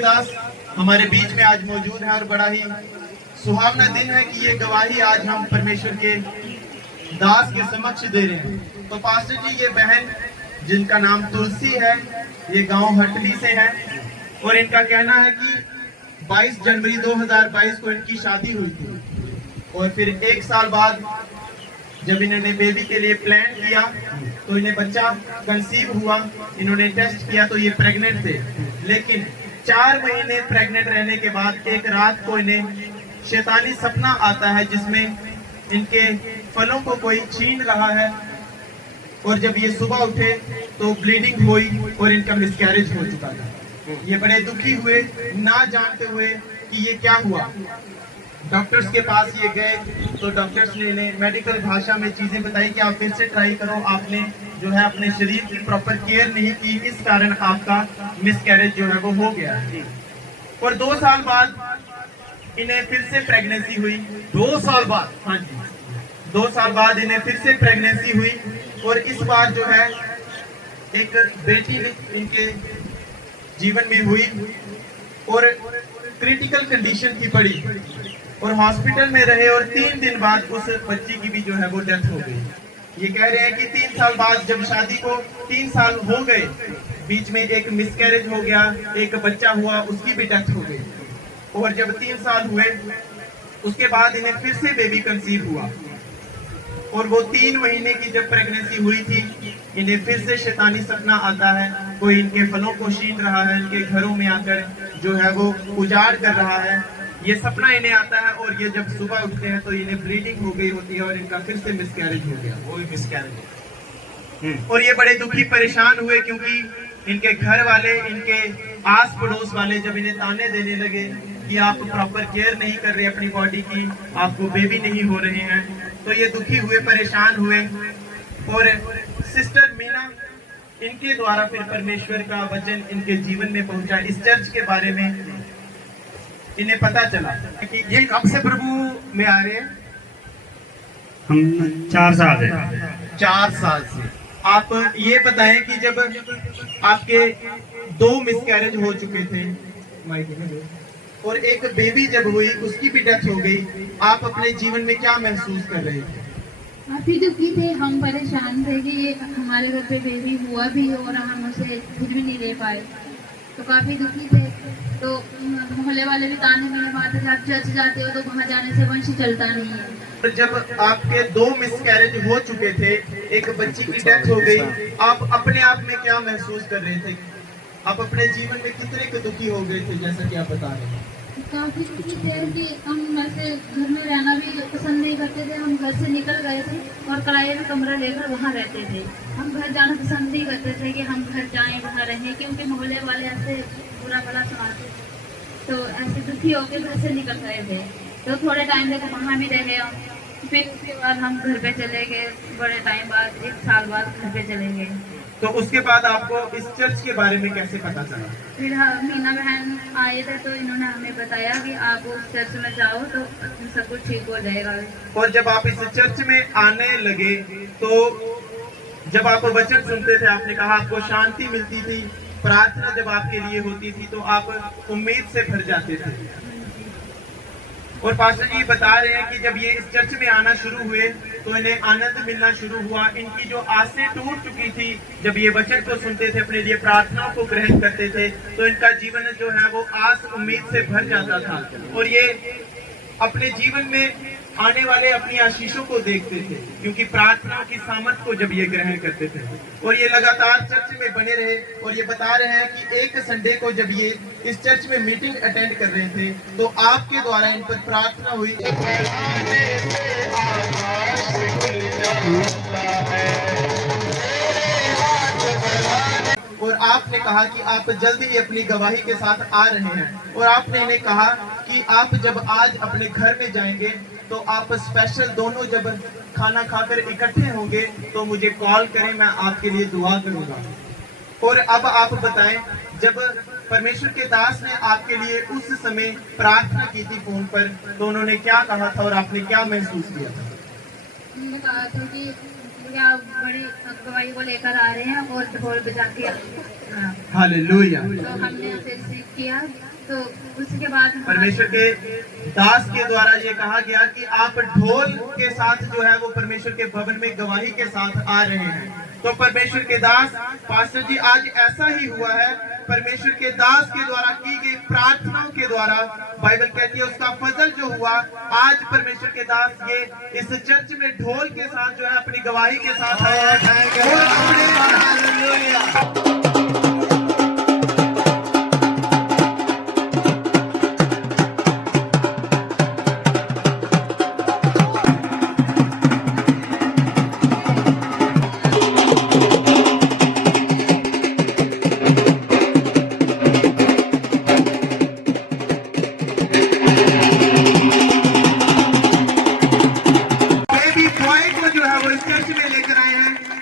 के दास हमारे बीच में आज मौजूद है और बड़ा ही सुहावना दिन है कि ये गवाही आज हम परमेश्वर के दास के समक्ष दे रहे हैं। तो पास्टर जी, ये बहन जिनका नाम तुलसी है, ये गांव हटली से है और इनका कहना है कि 22 जनवरी 2022 को इनकी शादी हुई थी और फिर 1 साल बाद जब इन्होंने बेबी के लिए प्लान किया तो इन्हें बच्चा कंसीव हुआ। इन्होंने टेस्ट किया तो ये प्रेग्नेंट थे, लेकिन 4 महीने प्रेग्नेंट रहने के बाद एक रात को इन्हें शैतानी सपना आता है जिसमें इनके फलों को कोई छीन रहा है और जब ये सुबह उठे तो ब्लीडिंग हुई और इनका मिसकैरेज हो चुका था। ये बड़े दुखी हुए, ना जानते हुए कि ये क्या हुआ। डॉक्टर्स के पास ये गए तो डॉक्टर्स ने इन्हें मेडिकल भाषा में चीजें बताई कि आप फिर से ट्राई करो, आपने जो है अपने शरीर की प्रॉपर केयर नहीं की, इस कारण आपका मिसकैरेज जो है वो हो गया। और 2 साल बाद इन्हें फिर से प्रेगनेंसी हुई। 2 साल बाद? हाँ जी, 2 साल बाद इन्हें फिर से प्रेगनेंसी हुई और इस बार जो है एक बेटी इनके जीवन में हुई और क्रिटिकल कंडीशन थी बड़ी और हॉस्पिटल में रहे और 3 दिन बाद उस बच्ची की भी जो है वो डेथ हो गई। ये कह रहे हैं कि 3 साल बाद, जब शादी को 3 साल हो गए, बीच में एक मिसकैरेज हो गया, एक बच्चा हुआ, उसकी भी डेथ हो गई और जब 3 साल हुए उसके बाद इन्हें फिर से बेबी कंसीव हुआ और वो 3 महीने की जब प्रेगनेंसी हुई थी, इन्हें फिर से शैतानी सपना आता है, कोई इनके फलों को छीन रहा है, इनके घरों में आकर जो है वो उजाड़ कर रहा है। ये सपना इन्हें आता है और ये जब सुबह उठते हैं तो इन्हें ब्लीडिंग हो गई होती है और इनका फिर से मिसकैरेज हो गया, वो भी मिसकैरेज। और ये बड़े दुखी परेशान हुए क्योंकि इनके घर वाले, इनके आस पड़ोस वाले जब इन्हें ताने देने लगे कि आप प्रॉपर केयर नहीं कर रहे अपनी बॉडी की, आपको बेबी नहीं हो रहे हैं, तो ये दुखी हुए, परेशान हुए और सिस्टर मीना, इनके द्वारा फिर परमेश्वर का वचन इनके जीवन में पहुंचा। इस चर्च के बारे में इन्हें पता चला कि ये कब से प्रभु में आ रहे हैं। हम 4 साल है। 4 साल से। आप ये बताएं कि जब आपके 2 मिसकैरेज हो चुके थे और एक बेबी जब हुई, उसकी भी डेथ हो गई, आप अपने जीवन में क्या महसूस कर रहे थे? काफी दुखी थे, हम परेशान थे कि ये हमारे घर पे बेबी हुआ भी और हम उसे फिर भी नहीं ले पाए, तो काफी दुखी थे। तो मोहल्ले वाले भी ताने मेरे मारते थे, आप चर्च जाते हो तो वहाँ जाने से वंश चलता नहीं है। जब आपके 2 मिसकैरेज हो चुके थे, एक बच्ची की डेथ हो गई, आप अपने आप में क्या महसूस कर रहे थे? आप अपने जीवन में कितने दुखी हो गए थे, जैसा कि आप बता रहे हैं? काफी दुखी थे कि हम ऐसे घर में रहना भी पसंद नहीं करते थे। हम घर से निकल गए थे और किराए में कमरा लेकर वहाँ रहते थे। हम घर जाना पसंद नहीं करते थे कि हम घर जाएं, वहाँ रहें, क्योंकि मोहल्ले वाले ऐसे बुरा भला सुनाते थे। तो ऐसे दुखी होकर घर से निकल गए थे। तो थोड़े टाइम तक वहाँ भी रहे हम, फिर उसके बाद हम घर पे चले गए। बड़े टाइम बाद, 1 साल बाद घर पे चले गए। तो उसके बाद आपको इस चर्च के बारे में कैसे पता चला? फिर मीना बहन आए थे तो इन्होंने हमें बताया कि आप उस चर्च में जाओ तो सब कुछ ठीक हो जाएगा। और जब आप इस चर्च में आने लगे तो जब आप वचन सुनते थे, आपने कहा आपको शांति मिलती थी, प्रार्थना जब आपके लिए होती थी तो आप उम्मीद से भर जाते थे। और पास्टर जी बता रहे हैं कि जब ये इस चर्च में आना शुरू हुए तो इन्हें आनंद मिलना शुरू हुआ। इनकी जो आसें टूट चुकी थी, जब ये वचन को सुनते थे, अपने लिए प्रार्थनाओं को ग्रहण करते थे, तो इनका जीवन जो है वो आस उम्मीद से भर जाता था और ये अपने जीवन में आने वाले अपनी आशीषों को देखते थे, क्योंकि प्रार्थना की सामर्थ को जब ये ग्रहण करते थे। और ये लगातार चर्च में बने रहे और ये बता रहे हैं कि एक संडे को जब ये इस चर्च में मीटिंग अटेंड कर रहे थे तो आपके द्वारा इन पर प्रार्थना हुई और आपने कहा कि आप जल्दी ही अपनी गवाही के साथ आ रहे हैं। और आपने इन्हें कहा कि आप जब आज अपने घर में जाएंगे तो आप स्पेशल दोनों जब खाना खाकर इकट्ठे होंगे तो मुझे कॉल करें, मैं आपके लिए दुआ करूंगा। और अब आप बताएं, जब परमेश्वर के दास ने आपके लिए उस समय प्रार्थना की थी फोन पर, तो उन्होंने क्या कहा था और आपने क्या महसूस किया था? उन्होंने कहा था कि आप बड़ी गवाही को लेकर आ रहे हैं और ढोल बजा के। हालेलुया। तो हमने फिर सीख किया तो उसके बाद परमेश्वर के दास के द्वारा ये कहा गया कि आप ढोल के साथ जो है वो परमेश्वर के भवन में गवाही के साथ आ रहे हैं। तो परमेश्वर के दास पास्टर जी, आज ऐसा ही हुआ है। परमेश्वर के दास के द्वारा की गई प्रार्थनाओं के द्वारा बाइबल कहती है उसका फजल जो हुआ, आज परमेश्वर के दास ये इस चर्च में ढोल के साथ जो है अपनी गवाही के साथ आए हैं।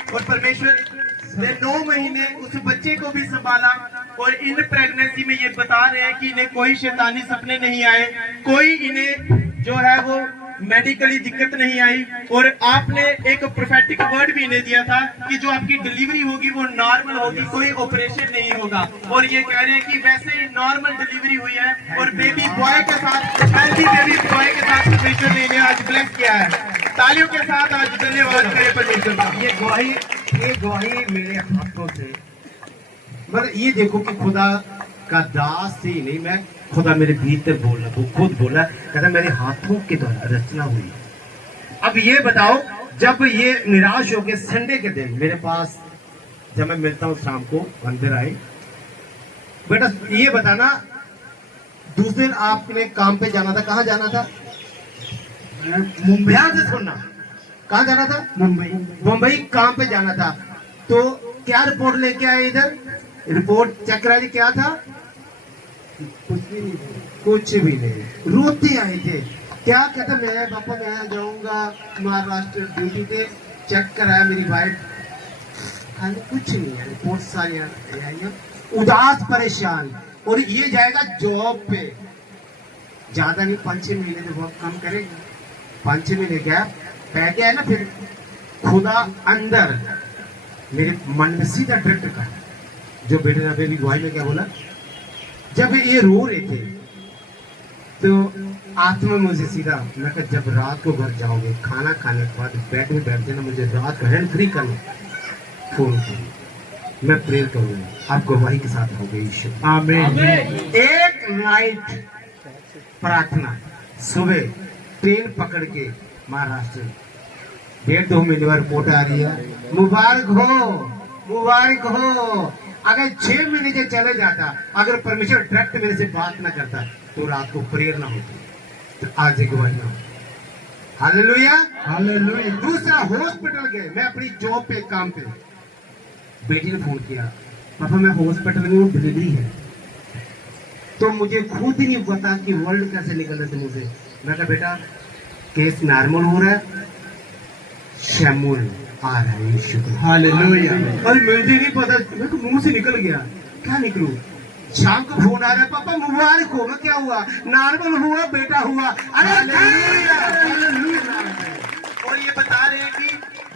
और परमेश्वर ने 9 महीने उस बच्चे को भी संभाला और इन प्रेगनेंसी में ये बता रहे हैं कि इन्हें कोई शैतानी सपने नहीं आए, कोई इन्हें जो है वो मेडिकली दिक्कत नहीं आई। और आपने एक प्रोफेटिक वर्ड भी इन्हें दिया था कि जो आपकी डिलीवरी होगी वो नॉर्मल होगी, कोई ऑपरेशन नहीं होगा। और ये कह रहे हैं कि वैसे ही नॉर्मल डिलीवरी हुई है और बेबी बॉय के साथ, हेल्दी बेबी बॉय के साथ परमेश्वर ने इन्हें आज ब्लेस किया है। तालियों के साथ आज धन्यवाद करें परमेश्वर का। ये गवाही मेरे हाथों से, मतलब ये देखो कि खुदा का दास ही नहीं, मैं खुदा मेरे भीतर बोला, वो खुद बोला, कहता मेरे हाथों के द्वारा रचना हुई। अब ये बताओ, जब ये निराश हो गए संडे के दिन मेरे पास जब मैं मिलता हूँ शाम को अंदर आए, बेटा ये बताना दूसरे दिन आपने काम पे जाना था, कहाँ जाना था? मुंबई। ध्यान से सुनना, कहाँ जाना था? मुंबई काम पे जाना था। तो क्या रिपोर्ट लेके आए इधर? रिपोर्ट चेक करा दी, क्या था? कुछ भी नहीं। रोते आए थे। क्या कहता, मैं पापा मैं जाऊंगा महाराष्ट्र ड्यूटी पे, चेक कराया मेरी वाइफ, खाली कुछ नहीं है, रिपोर्ट सारी आई, उदास परेशान। और ये जाएगा जॉब पे, ज्यादा नहीं 5-6 महीने तो बहुत कम करेगा, 5-6 महीने गैप पै गया है ना। फिर खुदा अंदर मेरे मन में सीधा डायरेक्ट कहा, जो बेटे ने बेबी बॉय में क्या बोला, जब ये रो रहे थे तो आत्मा मुझे सीधा, मैं कहा जब रात को घर जाओगे खाना खाने के बाद बेड में बैठ जाना, मुझे रात का हैंड फ्री करना, फोन करो, मैं प्रेयर करूंगा, आप गवाही के साथ होगे ईश्वर। आमीन। एक नाइट प्रार्थना, सुबह ट्रेन पकड़ के महाराष्ट्र, 1.5-2 महीने बाद रिपोर्ट आ रही है, मुबारक हो, मुबारक हो। अगर 6 महीने से चले जाता, अगर परमेश्वर डायरेक्ट मेरे से बात ना करता तो रात को प्रेयर ना होती, तो आज एक गवाही ना होती। Hallelujah, hallelujah. दूसरा, हॉस्पिटल गए, मैं अपनी जॉब पे काम पे, बेटी ने फोन किया, पापा मैं हॉस्पिटल में हूँ, डिलीवरी है। तो मुझे खुद ही नहीं पता कि वर्ल्ड कैसे निकल रहे थे मुझे। मैं कहा बेटा केस नॉर्मल हो रहा है, शैमुल आ रहा है, शुक्र, हालेलुया। अरे मुझे नहीं पता, मेरे को मुंह से निकल गया, क्या निकलू। शाम को फोन आ रहा है, पापा मुबारक हो, क्या हुआ? नॉर्मल हुआ, बेटा हुआ। अरे और ये बता रहे हैं कि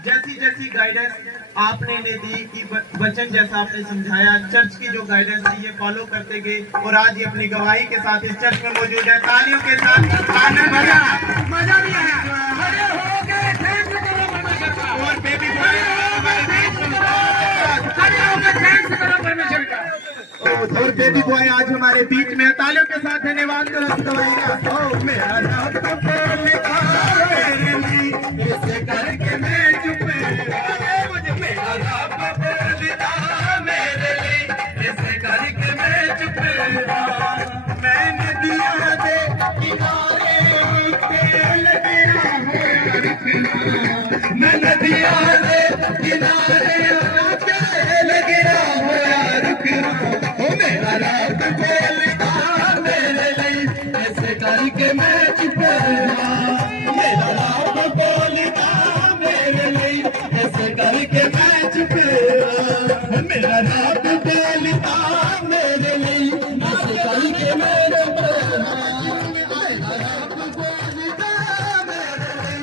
जैसी जैसी गाइडेंस आपने इन्हें दी, कि वचन जैसा आपने समझाया, चर्च की जो गाइडेंस थी ये फॉलो करते गए, और आज ये अपनी गवाही के साथ इस चर्च में मौजूद है। तालियों के साथ आनंद मजा भी आया। और बेबी बॉय और बेबी बॉय आज हमारे बीच में, तालियों के साथ धन्यवाद करो गवाही का। मेरा रात को बोलने का मेरे लिए, इसे करके मैं चुप, मुझे मेरा रात को बोलता मेरे लिए, इसे करके मैं चुप, मैंने दिया दे किनारे तेल गिरा है, मैंने दिया दे किनारे तेल गिरा हो यार, मेरा रात बोलता मेरे लिए, ऐसे करके मैं चुप रहा, मेरा रात बोलता मेरे लिए, ऐसे करके मैं चुप रहा, मेरा रात बोलता मेरे लिए, ऐसे करके मैं चुप रहा, मेरा रात बोलता मेरे लिए,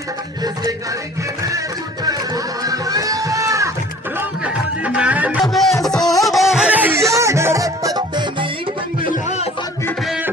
ऐसे करके मैं चुप रहा। मेरे पत्ते नहीं कुंभला सकते।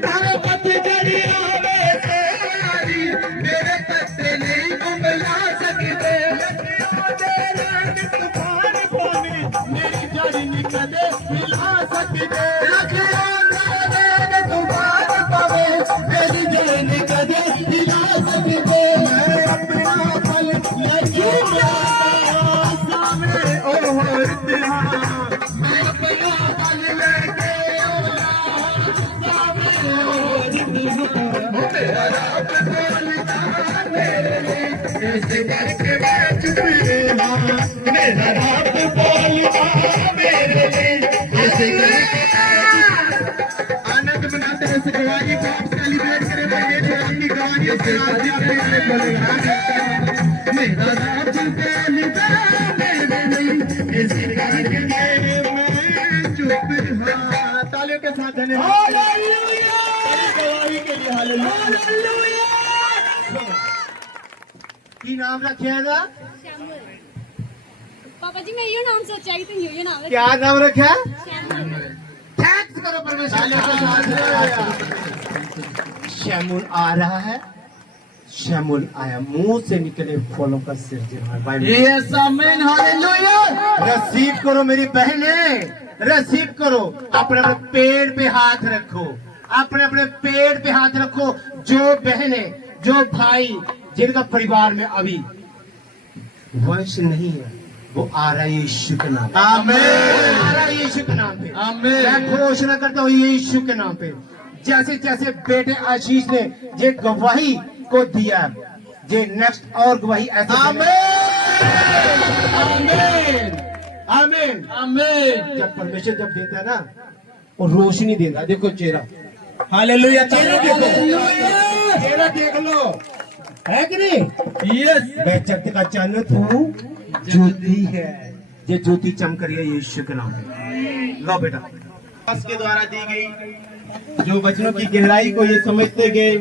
इस करके मैं चुप रहा, मेरा रब बोलता मेरे लिए, इस करके आनंद मनाते हैं इस गवाही को, आप सेलिब्रेट करें भाई, ये अपनी गवाही से मेरा रब बोलता मेरे लिए, इस करके मैं चुप रहा। तालियों के साथ धन्यवाद गवाही के लिए। हालेलुया। की नाम रखे है ना? पापा जी मैं यो नाम सोचा ही तो यो नाम है। क्या नाम रखा है? श्यामल। थैंक्स करो परमेश्वर। शैमुल आ रहा है, शैमुल आया, मुंह से निकले फलों का सिरजनहार। यस आमीन हालेलुया। रिसीव करो मेरी बहने, रिसीव करो। अपने अपने पेड़ पे हाथ रखो, अपने अपने पेड़ पे हाथ रखो। जो बहने, जो भाई जिनका परिवार में अभी वंश नहीं है, वो आ रहा है यीशु के नाम पे। आमीन। आ रहा है यीशु के नाम पे। आमीन। मैं घोषणा करता हूँ यीशु के नाम पे, जैसे जैसे बेटे आशीष ने ये गवाही को दिया, ये नेक्स्ट और गवाही ऐसे आमीन आमीन आमीन। जब परमेश्वर जब देता है ना, वो रोशनी देता है। देखो चेहरा, हालेलुया। चेहरा देखो, चेहरा देख लो, है कि नहीं? यस। मैं जगत का चांद, तू ज्योति है। ये ज्योति चमक रही है यीशु के नाम पे। लो बेटा, के द्वारा दी गई जो वचनों की गहराई को ये समझते गए,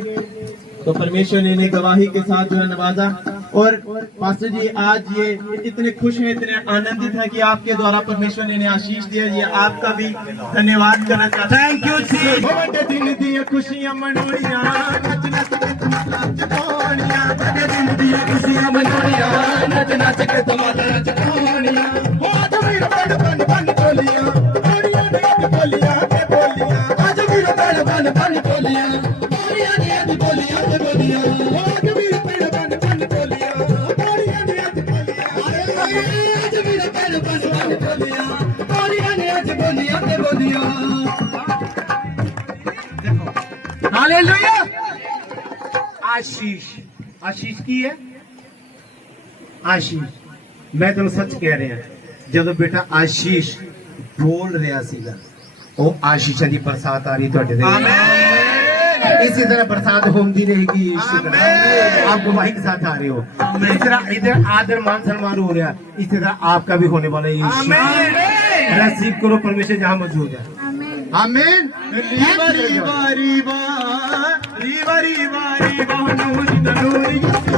तो परमेश्वर ने इन्हें गवाही के साथ जो है नवाजा। और पास्टर जी आज ये इतने खुश हैं, इतने आनंदित हैं कि आपके द्वारा परमेश्वर ने इन्हें आशीष दिया। ये आपका भी धन्यवाद करना चाहता हूं। थैंक यू जी। बड़े दिन दी खुशियां मनोड़ियां, नच नच के तुम नाच पानियां। बड़े दिन दी खुशियां मनोड़ियां, नच नच के तुम नाच पानियां। आज भी बन बन बन बोलियां, बोलियां ने आज बोलियां के बोलियां। आज भी बन बन बन बोलियां, बोलियां ने आज बोलियां के बोलियां। आज भी बन बन बन बोलियां, बोलियां ने आज बोलियां। आज भी बन बन बन बोलियां, बोलियां ने आज बोलियां के बोलियां। हालेलुया। आशीष, आशीष की है आशीष। मैं तेन सच कह रहा, जब बेटा आशीष बोल रहा सीगा, वो आशीषां दी बरसात आ रही तुहाडे ते। इसी तरह बरसात होती रहेगी यीशु के नाम पे। आप गवाही के साथ आ रहे हो, इस तरह इधर आदर मान सम्मान हो रहा है, इसी तरह आपका भी होने वाला है यीशु। रिसीव करो, परमेश्वर जहाँ मौजूद है। आमीन। रीवा रीवा रीवा रीवा रीवा रीवा नूरी दा नूरी यीशु।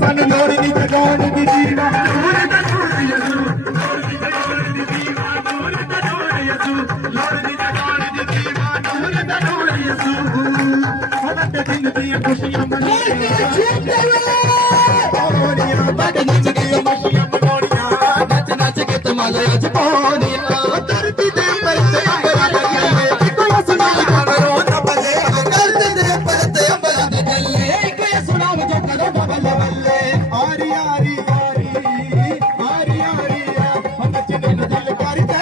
सन नूरी दी जगान दी जीवा, नूरी दा नूरी यीशु। नूरी दा नूरी दी जीवा, नूरी दा नूरी यीशु। नूरी दी जगान दी जीवा, नूरी दा नूरी यीशु। सदा दिन दी खुशियां मनोड़ियां, बड़ नच के खुशियां मनोड़ियां। नच नच के तुम्हारे आज पानियां। धरती दे पर से अंबरा लगे, कोई सुना करो न बले। धरती दे पर से अंबरा लगे, कोई सुना जो करो न बले बले। आरी आरी आरी आरी आरी हम नचने न दिल करते,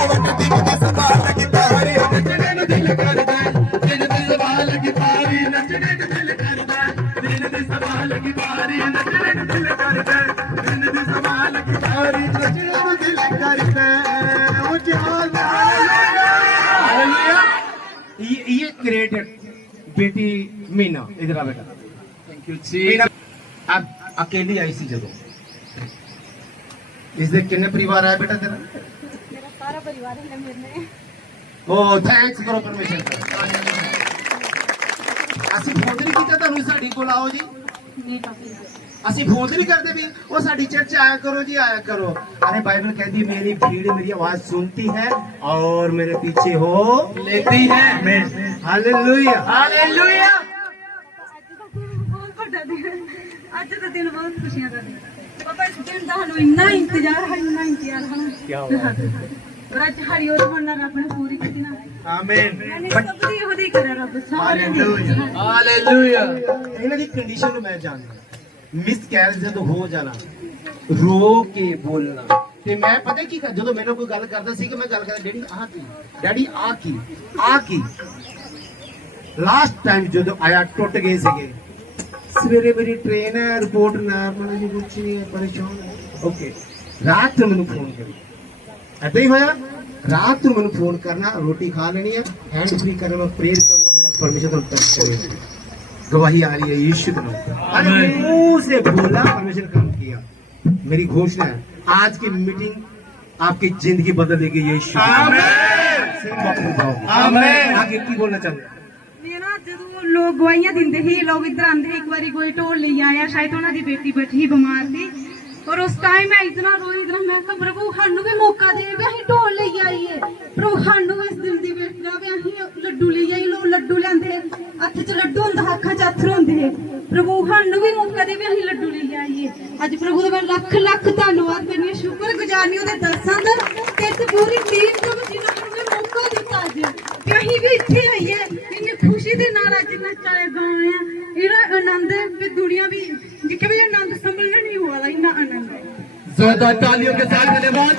वन दिन दे संभाल की पारी। नचने न दिल करते, दिन दे संभाल की पारी। नचने न दिल करते, दिन दे संभाल की पारी। नचने न दिल करते, दिन दे संभाल की पारी। नचने न दिल करते। ये क्रिएटेड बेटी मीना, इधर आ बेटा। थैंक यू जी। मीना अब अकेली आई सी जगह, इससे कितने परिवार आया बेटा तेरा? मेरा सारा परिवार है मेरे। ओ थैंक्स करो परमेश्वर। ਅਸੀਂ ਫੋਨ ਨਹੀਂ ਕੀਤਾ ਤੁਹਾਨੂੰ ਸਾਡੀ ਕੋਲ ਆਓ ਜੀ, नहीं पापा। ਅਸੀਂ ਫੋਨ ਨਹੀਂ ਕਰਦੇ ਵੀ ਉਹ ਸਾਡੀ ਚਰਚ ਆਇਆ ਕਰੋ जी, आया करो। अरे बाइबल कहती है मेरी भीड़ मेरी आवाज सुनती है और मेरे पीछे हो लेती है। Hallelujah hallelujah. बहुत बड़ा दिन, आज का दिन बहुत खुशियां का दिन। पापा इस दिन का हमें इतना इंतजार है, इतना इंतजार है। क्या हुआ? और आज हरी ओर बनना रब ने पूरी की ना। आमीन। मैंने सब दी हो दी करे रब सारे दी। हालेलुया। ਇਹਨਾਂ ਦੀ ਕੰਡੀਸ਼ਨ ਨੂੰ ਮੈਂ ਜਾਣਦਾ। ਮਿਸ ਕੈਰੇਜ ਜਦੋਂ ਹੋ ਜਾਣਾ, ਰੋ ਕੇ ਬੋਲਣਾ, ਤੇ ਮੈਂ ਪਤਾ ਕੀ ਕਰ, ਜਦੋਂ ਮੈਨੂੰ ਕੋਈ ਗੱਲ ਕਰਦਾ ਸੀ ਕਿ ਮੈਂ ਗੱਲ ਕਰਦਾ, ਡੈਡੀ ਆਹ ਕੀ, ਡੈਡੀ ਆਹ ਕੀ, ਆਹ ਕੀ, लास्ट टाइम जो आया टुट गए थे सवेरे मेरी ट्रेन है रिपोर्ट नॉर्मल है कुछ नहीं है परेशान है ओके रात को मैंने फोन करी ऐसा ही होया रात को मैंने फोन करना रोटी खा लेनी है हैंड फ्री करना मैं प्रेयर करूंगा मेरा परमेश्वर तो टच करेगा गवाही आ रही है यीशु के नाम अरे मुंह से बोला परमेश्वर काम किया मेरी घोषणा है आज की मीटिंग आपकी जिंदगी बदल देगी यीशु आमीन आगे की बोलना चाहते मेरा ਜਦੋਂ ਲੋਕ ਗਵਾਹੀਆਂ ਦਿੰਦੇ ਸੀ ਲੋਕ ਇੱਧਰ ਆਂਦੇ ਇੱਕ ਵਾਰੀ ਕੋਈ ਢੋਲ ਲਈ ਆਇਆ ਸ਼ਾਇਦ ਉਹਨਾਂ ਦੀ ਬੇਟੀ ਬੈਠੀ ਬਿਮਾਰ ਸੀ और उस टाइम मैं इतना रोई इतना मैं कहा प्रभु सानू भी मौका दे भी असीं ढोल ले आईए प्रभु सानू इस दिल दी बेटा भी असीं लड्डू ले आई लोग लड्डू लेंदे हत्थ च लड्डू हुंदा अखां च अत्थर हुंदे प्रभु सानू भी मौका दे भी असीं लड्डू ले आईए अज प्रभु दा मैं लख लख धन्नवाद करनी शुक्रगुजारनी ओदे दर्शन दा ते इस पूरी टीम दा जिन्हां नूं मौका दित्ता अज कि असीं भी इत्थे आईए इन्नी खुशी दे नाल अज नचाए गाए आ इहड़ा आनंद भी दुनिया भी जिक्के भी आनंद समझना नहीं हुआ इन्ना आनंद जोरदार तालियों के साथ धन्यवाद